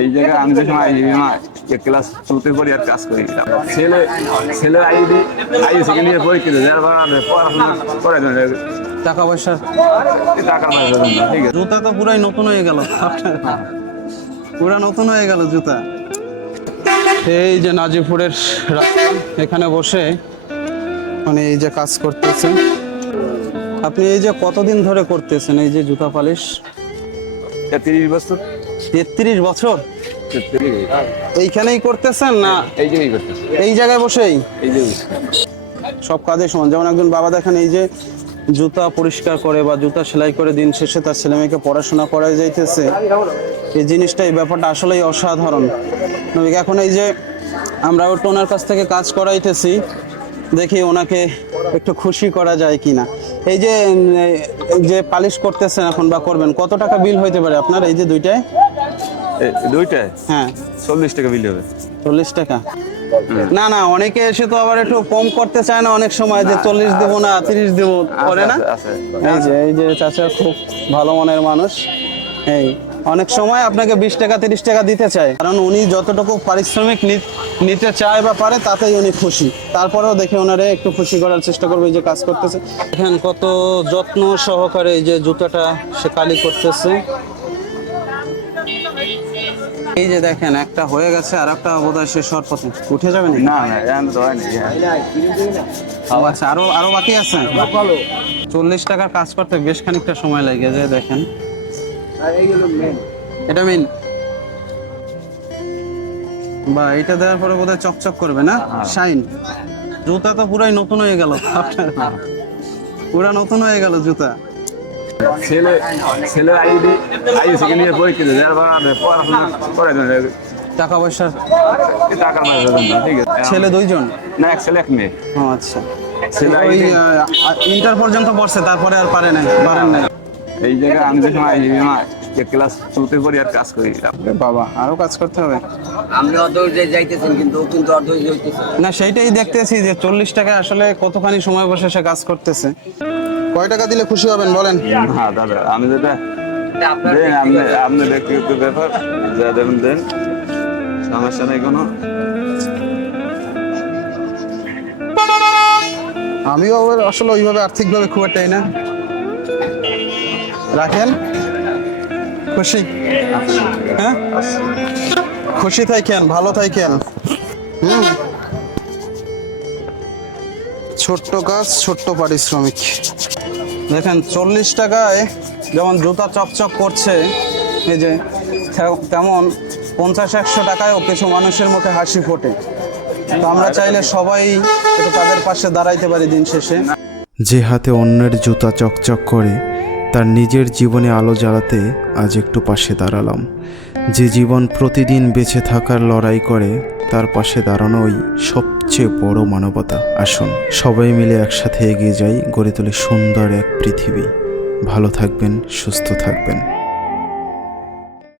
এই জায়গায় আমি যে সময় ক্লাস টুতে পড়ি আর কাজ করি। ছেলে ছেলের আইডি আই সেকেন্ড ইয়ার পরীক্ষা যার পড়াশোনা করে টাকা টাকার মাঝে দেন ঠিক আছে। জুতা তো পুরাই নতুন হয়ে গেল। পুরা নতুন হয়ে গেল জুতা। এই যে নাজিপুরের রাস্তা এখানে বসে মানে এই যে কাজ করতেছেন। আপনি এই যে কতদিন ধরে করতেছেন এই যে জুতা পালিশ? তিরিশ বছর। তেত্রিশ বছর? এইখানেই করতেছেন না? এই জায়গায় বসেই? সব কাজে সমান। যেমন একজন বাবা দেখেন এই যে জুতা পরিষ্কার করে বা জুতা সেলাই করে দিন শেষে তার ছেলে মেয়েকে পড়াশোনা করাই যাইতেছে। এই জিনিসটা এই ব্যাপারটা আসলেই অসাধারণ। এখন এই যে আমরা একটু ওনার কাছ থেকে কাজ করাইতেছি দেখি ওনাকে একটু খুশি করা যায় কি না এই যে যে পালিশ করতেছেন এখন বা করবেন কত টাকা বিল হইতে পারে আপনার? এই যে দুইটায়? দুইটায়? হ্যাঁ। চল্লিশ টাকা বিল হবে। চল্লিশ টাকা? না না অনেকে এসে তো আবার একটু কম করতে চায় না অনেক সময় যে চল্লিশ দেবো না তিরিশ দেবো করে না। এই যে এই যে চাচা খুব ভালো মনের মানুষ। এই অনেক সময় আপনাকে বিশ টাকা তিরিশ টাকা দিতে চায়। কারণ উনি যতটুকু পারিশ্রমিক নিতে চায় বা পারে তাতেই উনি খুশি। তারপরেও দেখে ওনারে একটু খুশি করার চেষ্টা করবে এই যে কাজ করতেছে। দেখেন কত যত্ন সহকারে এই যে জুতাটা সে কালি করতেছে। এই যে দেখেন একটা হয়ে গেছে আর একটা বোধহয় সে সরপথে উঠে যাবে না না আচ্ছা আরও আরও বাকি আছে? চল্লিশ টাকার কাজ করতে বেশ খানিকটা সময় লাগে যে দেখেন। এটা মেন বা এটা দেওয়ার পরে বোধহয় চকচক করবে না? শাইন। জুতা তো পুরাই নতুন হয়ে গেল। আপনার পুরা নতুন হয়ে গেল জুতা। ছেলে ছেলের আইডি আই সেকেন্ড ইয়ার পরীক্ষা দিতে যার কারণে পড়াশোনা করে টাকা মাঝে দেন না, ঠিক আছে। ছেলে দুইজন? না এক ছেলে এক মেয়ে। ও আচ্ছা। ছেলে আইডি ইন্টার পর্যন্ত পড়ছে তারপরে আর পারে নাই পারেন নাই। এই জায়গায় আমি যে সময় ক্লাস টুতে পড়ি আর কাজ করি। বাবা আরও কাজ করতে হবে? আপনি অধৈর্য যাইতেছেন কিন্তু ও কিন্তু অধৈর্য হইতেছে। না সেইটাই দেখতেছি যে চল্লিশ টাকা আসলে কতখানি সময় বসে সে কাজ করতেছে। কয় টাকা দিলে খুশি হবেন বলেন? হ্যাঁ দাদা আমি যেটা দেন আপনি আপনি ব্যক্তিগত ব্যাপার যা দেবেন দেন। সমস্যা নেই কোনো। আমিও আসলে ওইভাবে আর্থিকভাবে খুব একটাই না। রাখেন। খুশি? হ্যাঁ? খুশি থাকেন ভালো থাকেন হুম। ছোট্ট কাজ, ছোট্ট পারিশ্রমিক। দেখেন, চল্লিশ টাকায় যেমন জুতা চকচক করছে, এই যে তেমন পঞ্চাশ, একশো টাকায়ও কিছু মানুষের মুখে হাসি ফোটে। তো আমরা চাইলে সবাই তাদের পাশে দাঁড়াইতে পারি দিন শেষে। যে হাতে অন্যের জুতা চকচক করে তার নিজের জীবনে আলো জ্বালাতে আজ একটু পাশে দাঁড়ালাম। যে জীবন প্রতিদিন বেঁচে থাকার লড়াই করে, তার পাশে দাঁড়ানোই সবচেয়ে বড় মানবতা। আসুন, সবাই মিলে একসাথে এগিয়ে যাই গড়ে তোলে সুন্দর এক পৃথিবী। ভালো থাকবেন, সুস্থ থাকবেন।